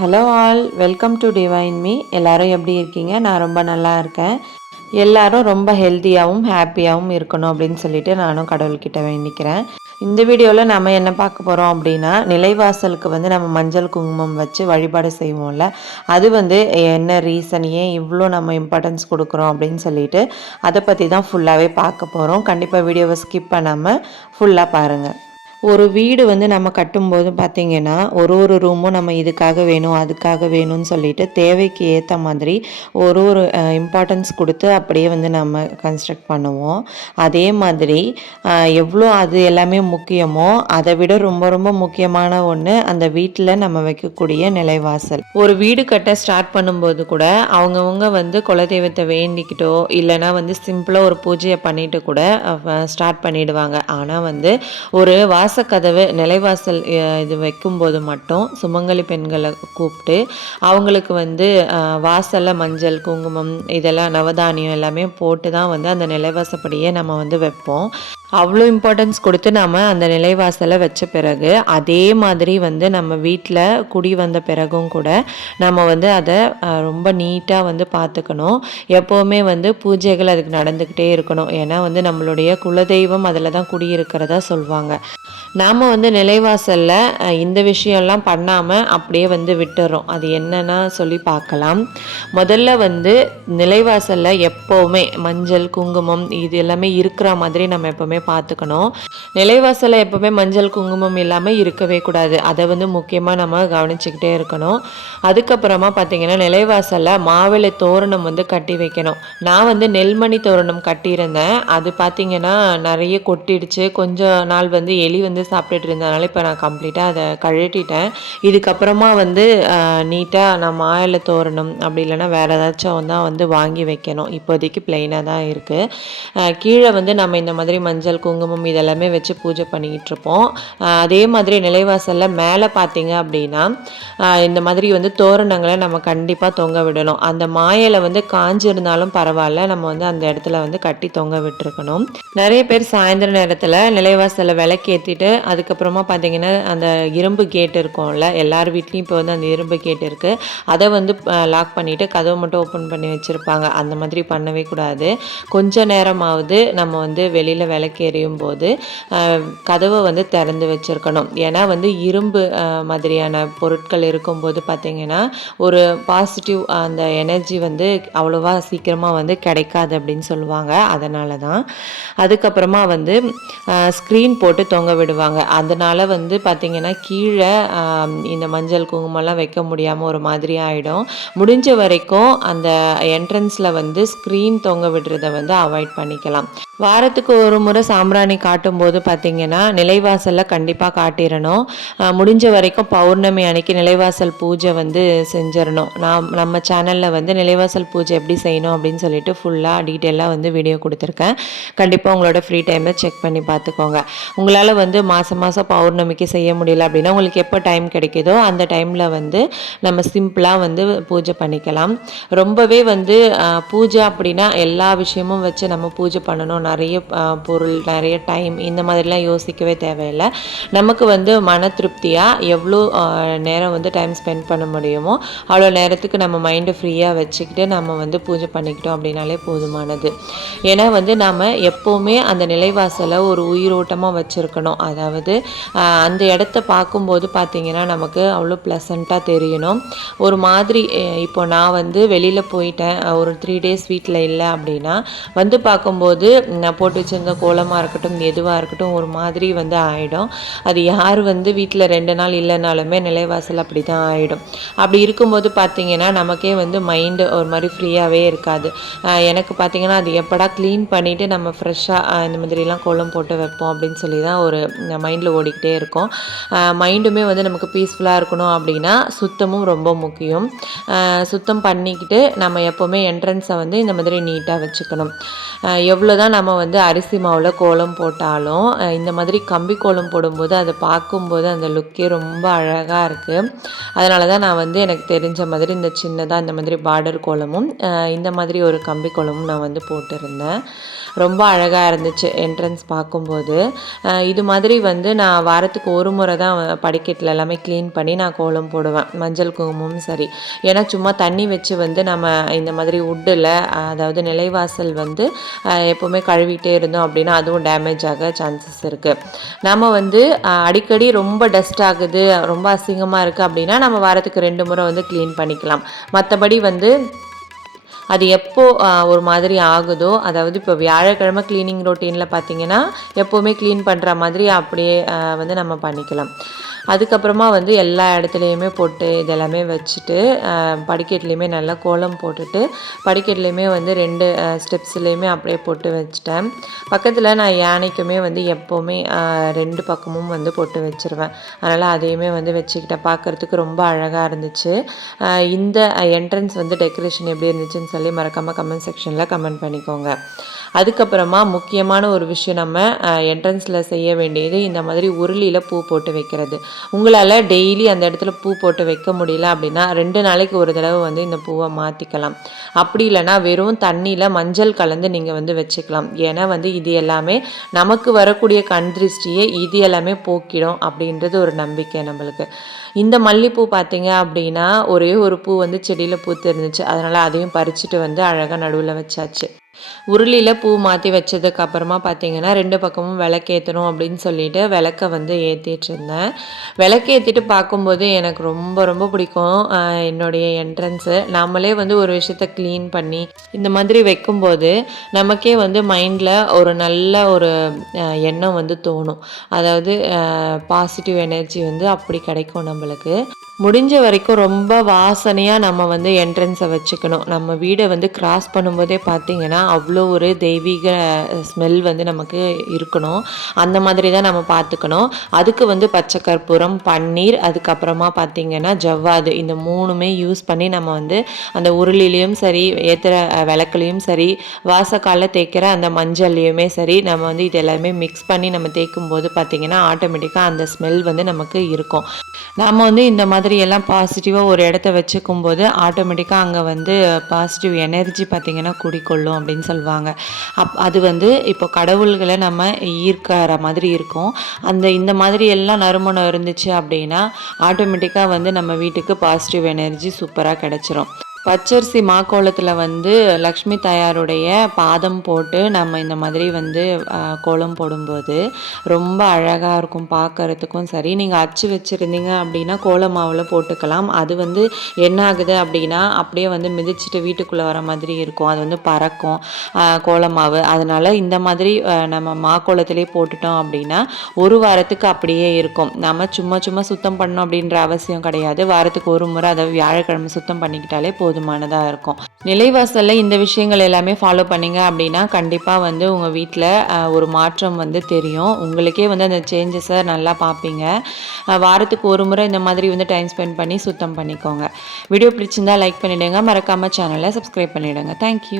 Hello all welcome to divine me எல்லாரும் எப்படி இருக்கீங்க? நான் ரொம்ப நல்லா இருக்கேன். எல்லாரும் ரொம்ப ஹெல்த்தியாகவும் ஹாப்பியாகவும் இருக்கணும் அப்படின்னு சொல்லிட்டு நானும் கடவுள்கிட்ட வேண்டிக்கிறேன். இந்த வீடியோவில் நம்ம என்ன பார்க்க போகிறோம் அப்படின்னா நிலைவாசலுக்கு வந்து நம்ம மஞ்சள் குங்குமம் வச்சு வழிபாடு செய்வோம்ல. அது வந்து என்ன ரீசன் ஏன் இவ்வளோ நம்ம இம்பார்ட்டன்ஸ் கொடுக்குறோம் அப்படின்னு சொல்லிட்டு அதை பற்றி தான் ஃபுல்லாகவே பார்க்க போகிறோம் கண்டிப்பாக வீடியோவை ஸ்கிப் பண்ணாமல் ஃபுல்லாக பாருங்கள் ஒரு வீடு வந்து நம்ம கட்டும்போது பார்த்திங்கன்னா ஒரு ஒரு ரூமும் நம்ம இதுக்காக வேணும் அதுக்காக வேணும்னு சொல்லிட்டு தேவைக்கு ஏற்ற மாதிரி ஒரு ஒரு இம்பார்ட்டன்ஸ் கொடுத்து அப்படியே வந்து நம்ம கன்ஸ்ட்ரக்ட் பண்ணுவோம். அதே மாதிரி எவ்வளோ அது எல்லாமே முக்கியமோ அதை விட ரொம்ப ரொம்ப முக்கியமான ஒன்று அந்த வீட்டில் நம்ம வைக்கக்கூடிய நிலைவாசல். ஒரு வீடு கட்ட ஸ்டார்ட் பண்ணும்போது கூட அவங்கவுங்க வந்து குலதெய்வத்தை வேண்டிக்கிட்டோ இல்லைன்னா வந்து சிம்பிளாக ஒரு பூஜையை பண்ணிட்டு கூட ஸ்டார்ட் பண்ணிடுவாங்க. ஆனால் வந்து ஒரு வாசக்கதவு நிலைவாசல் இது வைக்கும்போது மட்டும் சுமங்கலி பெண்களை கூப்பிட்டு அவங்களுக்கு வந்து வாசலில் மஞ்சள் குங்குமம் இதெல்லாம் நவதானியம் எல்லாமே போட்டு தான் வந்து அந்த நிலைவாசப்படியே நம்ம வந்து வைப்போம். அவ்வளோ இம்பார்ட்டன்ஸ் கொடுத்து நம்ம அந்த நிலைவாசலை வச்ச பிறகு அதே மாதிரி வந்து நம்ம வீட்டில் குடி வந்த பிறகும் கூட நம்ம வந்து அதை ரொம்ப நீட்டாக வந்து பார்த்துக்கணும். எப்போவுமே வந்து பூஜைகள் அதுக்கு நடந்துக்கிட்டே இருக்கணும். ஏன்னா வந்து நம்மளுடைய குலதெய்வம் அதில் தான் குடியிருக்கிறதா சொல்லுவாங்க நாம் வந்து நிலைவாசலில் இந்த விஷயம்லாம் பண்ணாமல் அப்படியே வந்து விட்டுறோம். அது என்னன்னா சொல்லி பார்க்கலாம். முதல்ல வந்து நிலைவாசலில் எப்போவுமே மஞ்சள் குங்குமம் இது எல்லாமே இருக்கிற மாதிரி நம்ம எப்போவுமே பார்த்துக்கணும். நிலைவாசலில் எப்போவுமே மஞ்சள் குங்குமம் இல்லாமல் இருக்கவே கூடாது. அதை வந்து முக்கியமாக நம்ம கவனிச்சுக்கிட்டே இருக்கணும். அதுக்கப்புறமா பார்த்திங்கன்னா நிலைவாசலில் மாவிளை தோரணம் வந்து கட்டி வைக்கணும். நான் வந்து நெல்மணி தோரணம் கட்டியிருந்தேன். அது பார்த்திங்கன்னா நிறைய கொட்டிடுச்சு. கொஞ்ச நாள் வந்து எலி வந்து சாப்பிட்டுட்டு இருந்ததுனால இப்போ நான் கம்ப்ளீட்டாக அதை கழட்டிட்டேன். இதுக்கப்புறமா வந்து நீட்டாக நான் மாயில் தோரணம் அப்படி இல்லைன்னா வேறு ஏதாச்சும் தான் வந்து வாங்கி வைக்கணும். இப்போதைக்கு பிளெயினாக தான் இருக்குது கீழே வந்து நம்ம இந்த மாதிரி மஞ்சள் குங்குமம் இதெல்லாமே வச்சு பூஜை பண்ணிக்கிட்டு இருப்போம். அதே மாதிரி நிலைவாசலில் மேலே பார்த்தீங்க அப்படின்னா இந்த மாதிரி வந்து தோரணங்களை நம்ம கண்டிப்பாக தொங்க விடணும். அந்த மாயில் வந்து காஞ்சிருந்தாலும் பரவாயில்ல. நம்ம வந்து அந்த இடத்துல வந்து கட்டி தொங்க விட்டுருக்கணும். நிறைய பேர் சாயந்தர நேரத்தில் நிலைவாசலில் விளக்கேற்றிட்டு அதுக்கப்புறமா பார்த்தீங்கன்னா அந்த இரும்பு கேட் இருக்கும்ல எல்லார் வீட்லேயும் இப்போ வந்து அந்த இரும்பு கேட் இருக்குது அதை வந்து லாக் பண்ணிவிட்டு கதவை மட்டும் ஓப்பன் பண்ணி வச்சுருப்பாங்க. அந்த மாதிரி பண்ணவே கூடாது. கொஞ்ச நேரமாவது நம்ம வந்து வெளியில் விளக்கு எறியும் போது கதவை வந்து திறந்து வச்சுருக்கணும். ஏன்னா வந்து இரும்பு மாதிரியான பொருட்கள் இருக்கும்போது பார்த்திங்கன்னா ஒரு பாசிட்டிவ் அந்த எனர்ஜி வந்து அவ்வளோவா சீக்கிரமாக வந்து கிடைக்காது அப்படின்னு சொல்லுவாங்க. அதனால தான் அதுக்கப்புறமா வந்து ஸ்க்ரீன் போட்டு தொங்க விடுவாங்க. அதனால வந்து பார்த்திங்கன்னா கீழே இந்த மஞ்சள் குங்குமம்லாம் வைக்க முடியாமல் ஒரு மாதிரி ஆகிடும் முடிஞ்ச வரைக்கும் அந்த என்ட்ரன்ஸில் வந்து ஸ்க்ரீன் தொங்க விடுறத வந்து அவாய்ட் பண்ணிக்கலாம். வாரத்துக்கு ஒரு முறை சாம்பிராணி காட்டும்போது பார்த்தீங்கன்னா நிலைவாசலில் கண்டிப்பாக காட்டிடணும் முடிஞ்ச வரைக்கும் பௌர்ணமி அன்னைக்கு நிலைவாசல் பூஜை வந்து செஞ்சிடணும் நான் நம்ம சேனலில் வந்து நிலைவாசல் பூஜை எப்படி செய்யணும் அப்படின்னு சொல்லிட்டு ஃபுல்லாக டீட்டெயிலாக வந்து வீடியோ கொடுத்துருக்கேன். கண்டிப்பாக உங்களோட ஃப்ரீ டைமை செக் பண்ணி பார்த்துக்கோங்க உங்களால் வந்து மாதம் மாதம் பௌர்ணமிக்கு செய்ய முடியல அப்படின்னா உங்களுக்கு எப்போ டைம் கிடைக்குதோ அந்த டைமில் வந்து நம்ம சிம்பிளாக வந்து பூஜை பண்ணிக்கலாம். ரொம்பவே வந்து பூஜை அப்படின்னா எல்லா விஷயமும் வச்சு நம்ம பூஜை பண்ணணும் நிறைய பொருள் நிறைய டைம் இந்த மாதிரிலாம் யோசிக்கவே தேவையில்லை. நமக்கு வந்து மன திருப்தியாக எவ்வளோ நேரம் வந்து டைம் ஸ்பெண்ட் பண்ண முடியுமோ அவ்வளோ நேரத்துக்கு நம்ம மைண்டை ஃப்ரீயாக வச்சுக்கிட்டு நம்ம வந்து பூஜை பண்ணிக்கிட்டோம் அப்படின்னாலே போதுமானது. ஏன்னா வந்து நாம் எப்போவுமே அந்த நிலைவாசலை ஒரு உயிரோட்டமாக வச்சுருக்கணும். அதாவது அந்த இடத்த பார்க்கும்போது பார்த்திங்கன்னா நமக்கு அவ்வளோ ப்ளசண்ட்டாக தெரியணும். ஒரு மாதிரி இப்போ நான் வந்து வெளியில் போயிட்டேன். ஒரு த்ரீ டேஸ் வீட்டில் இல்லை அப்படின்னா வந்து பார்க்கும்போது போட்டு வச்சிருந்த கோலமாக இருக்கட்டும் எதுவாக இருக்கட்டும் ஒரு மாதிரி வந்து ஆகிடும் அது யார் வந்து வீட்டில் ரெண்டு நாள் இல்லைனாலுமே நிலைவாசல் அப்படி தான் ஆகிடும் அப்படி இருக்கும்போது பார்த்திங்கன்னா நமக்கே வந்து மைண்டு ஒரு மாதிரி ஃப்ரீயாகவே இருக்காது. எனக்கு பார்த்தீங்கன்னா அது எப்படா க்ளீன் பண்ணிவிட்டு நம்ம ஃப்ரெஷ்ஷாக இந்த மாதிரிலாம் கோலம் போட்டு வைப்போம் அப்படின்னு சொல்லி தான் ஒரு மைண்டில் ஓடிக்கிட்டே இருக்கும். மைண்டுமே வந்து நமக்கு பீஸ்ஃபுல்லாக இருக்கணும் அப்படின்னா சுத்தமும் ரொம்ப முக்கியம். சுத்தம் பண்ணிக்கிட்டு நம்ம எப்போவுமே என்ட்ரன்ஸை வந்து இந்த மாதிரி நீட்டாக வச்சுக்கணும். எவ்வளோ தான் நம்ம நம்ம வந்து அரிசி மாவில் கோலம் போட்டாலும் இந்த மாதிரி கம்பி கோலம் போடும்போது அதை பார்க்கும்போது அந்த லுக்கே ரொம்ப அழகாக இருக்குது அதனால தான் நான் வந்து எனக்கு தெரிஞ்ச மாதிரி இந்த சின்னதாக இந்த மாதிரி பார்டர் கோலமும் இந்த மாதிரி ஒரு கம்பி கோலமும் நான் வந்து போட்டிருந்தேன். ரொம்ப அழகாக இருந்துச்சு என்ட்ரன்ஸ் பார்க்கும்போது. இது மாதிரி வந்து நான் வாரத்துக்கு ஒரு முறை தான் படிக்கட்டில் எல்லாமே க்ளீன் பண்ணி நான் கோலம் போடுவேன். மஞ்சள் குங்குமமும் சரி. ஏன்னா சும்மா தண்ணி வச்சு வந்து நம்ம இந்த மாதிரி உட்டில் அதாவது நிலைவாசல் வந்து எப்போவுமே கழுவிட்டே இருந்தோம் அப்படின்னா அதுவும் டேமேஜ் ஆக சான்சஸ் இருக்குது நம்ம வந்து அடிக்கடி ரொம்ப டஸ்ட் ஆகுது ரொம்ப அசிங்கமாக இருக்குது அப்படின்னா நம்ம வாரத்துக்கு ரெண்டு முறை வந்து க்ளீன் பண்ணிக்கலாம். மற்றபடி வந்து அது எப்போ ஒரு மாதிரி ஆகுதோ அதாவது இப்போ வியாழக்கிழமை க்ளீனிங் ரொட்டீனில் பார்த்தீங்கன்னா எப்போவுமே க்ளீன் பண்ணுற மாதிரி அப்படியே வந்து நம்ம பண்ணிக்கலாம். அதுக்கப்புறமா வந்து எல்லா இடத்துலையுமே போட்டு இதெல்லாமே வச்சுட்டு படிக்கட்டுலேயுமே நல்லா கோலம் போட்டுட்டு படிக்கட்டுலேயுமே வந்து ரெண்டு ஸ்டெப்ஸ்லேயுமே அப்படியே போட்டு வச்சுட்டேன். பக்கத்தில் நான் யானைக்குமே வந்து எப்போவுமே ரெண்டு பக்கமும் வந்து போட்டு வச்சுருவேன். அதனால் அதையுமே வந்து வச்சுக்கிட்டேன். பார்க்குறதுக்கு ரொம்ப அழகாக இருந்துச்சு. இந்த என்ட்ரன்ஸ் வந்து டெக்கரேஷன் எப்படி இருந்துச்சுன்னு சொல்லி மறக்காமல் கமெண்ட் செக்ஷனில் கமெண்ட் பண்ணிக்கோங்க. அதுக்கப்புறமா முக்கியமான ஒரு விஷயம் நம்ம என்ட்ரன்ஸில் செய்ய வேண்டியது இந்த மாதிரி உருளியில் பூ போட்டு வைக்கிறது. உங்களால் டெய்லி அந்த இடத்துல பூ போட்டு வைக்க முடியல அப்படின்னா ரெண்டு நாளைக்கு ஒரு தடவை வந்து இந்த பூவை மாற்றிக்கலாம் அப்படி இல்லைன்னா வெறும் தண்ணியில் மஞ்சள் கலந்து நீங்கள் வந்து வச்சுக்கலாம். ஏன்னா வந்து இது எல்லாமே நமக்கு வரக்கூடிய கண் திருஷ்டியை இது எல்லாமே போக்கிடும் அப்படின்றது ஒரு நம்பிக்கை நம்மளுக்கு. இந்த மல்லிப்பூ பார்த்தீங்க அப்படின்னா ஒரே ஒரு பூ வந்து செடியில் பூத்து இருந்துச்சு அதனால் அதையும் பறிச்சுட்டு வந்து அழகாக நடுவில் வச்சாச்சு. உருளியில் பூ மாற்றி வச்சதுக்கு அப்புறமா பார்த்தீங்கன்னா ரெண்டு பக்கமும் விளக்கேற்றணும் அப்படின்னு சொல்லிட்டு விளக்க வந்து ஏற்றிட்டு இருந்தேன் விளக்கேற்றிட்டு பார்க்கும்போது எனக்கு ரொம்ப ரொம்ப பிடிக்கும் என்னுடைய என்ட்ரன்ஸு நம்மளே வந்து ஒரு விஷயத்த க்ளீன் பண்ணி இந்த மாதிரி வைக்கும்போது நமக்கே வந்து மைண்டில் ஒரு நல்ல ஒரு எண்ணம் வந்து தோணும். அதாவது பாசிட்டிவ் எனர்ஜி வந்து அப்படி கிடைக்கும் நம்மளுக்கு. முடிஞ்ச வரைக்கும் ரொம்ப வாசனையாக நம்ம வந்து என்ட்ரன்ஸை வச்சுக்கணும். நம்ம வீடை வந்து கிராஸ் பண்ணும்போதே பார்த்தீங்கன்னா அவ்வளோ ஒரு தெய்வீக ஸ்மெல் வந்து நமக்கு இருக்கணும். அந்த மாதிரி தான் நம்ம பார்த்துக்கணும். அதுக்கு வந்து பச்சை கற்பூரம் பன்னீர் அதுக்கப்புறமா பார்த்தீங்கன்னா ஜவ்வாது. இந்த மூணுமே யூஸ் பண்ணி நம்ம வந்து அந்த உருளிலையும் சரி ஏற்றுற விளக்குலையும் சரி வாசக்காலில் தேய்க்கிற அந்த மஞ்சள்லையுமே சரி நம்ம வந்து இது எல்லாமே மிக்ஸ் பண்ணி நம்ம தேய்க்கும் போது பார்த்திங்கன்னா ஆட்டோமேட்டிக்காக அந்த ஸ்மெல் வந்து நமக்கு இருக்கும். நாம் வந்து இந்த மாதிரி எல்லாம் பாசிட்டிவாக ஒரு இடத்த வச்சுக்கும் போது ஆட்டோமேட்டிக்காக அங்கே வந்து பாசிட்டிவ் எனர்ஜி பார்த்திங்கன்னா குடிக்கொள்ளும் அப்படின்னு சொல்லுவாங்க. அப் அது வந்து இப்போ கடவுள்களை நம்ம ஈர்க்கிற மாதிரி இருக்கும். அந்த இந்த மாதிரி எல்லாம் நறுமணம் இருந்துச்சு அப்படின்னா ஆட்டோமேட்டிக்காக வந்து நம்ம வீட்டுக்கு பாசிட்டிவ் எனர்ஜி சூப்பராக கிடச்சிரும். பச்சரிசி மாக்கோலத்தில் வந்து லக்ஷ்மி தாயாருடைய பாதம் போட்டு நம்ம இந்த மாதிரி வந்து கோலம் போடும்போது ரொம்ப அழகாக இருக்கும் பார்க்கறதுக்கும் சரி. நீங்கள் அச்சு வச்சுருந்தீங்க அப்படின்னா கோல மாவில் போட்டுக்கலாம். அது வந்து என்ன ஆகுது அப்படின்னா அப்படியே வந்து மிதிச்சிட்டு வீட்டுக்குள்ளே வர மாதிரி இருக்கும். அது வந்து பறக்கும் ஆ, கோல மாவு. அதனால் இந்த மாதிரி நம்ம மாக்கோலத்திலே போட்டுட்டோம் அப்படின்னா ஒரு வாரத்துக்கு அப்படியே இருக்கும். நம்ம சும்மா சும்மா சுத்தம் பண்ணோம் அப்படின்ற அவசியம் கிடையாது. வாரத்துக்கு ஒரு முறை அதாவது வியாழக்கிழமை சுத்தம் பண்ணிக்கிட்டாலே போதும். போதுமானதாக இருக்கும். நிலைவாசலில் இந்த விஷயங்கள் எல்லாமே ஃபாலோ பண்ணிங்க அப்படின்னா கண்டிப்பாக வந்து உங்கள் வீட்டில் ஒரு மாற்றம் வந்து தெரியும். உங்களுக்கே வந்து அந்த சேஞ்சஸை நல்லா பார்ப்பீங்க வாரத்துக்கு ஒரு முறை இந்த மாதிரி வந்து டைம் ஸ்பெண்ட் பண்ணி சுத்தம் பண்ணிக்கோங்க. வீடியோ பிடிச்சிருந்தா லைக் பண்ணிவிடுங்க மறக்காமல் சேனலை சப்ஸ்கிரைப் பண்ணிவிடுங்க தேங்க்யூ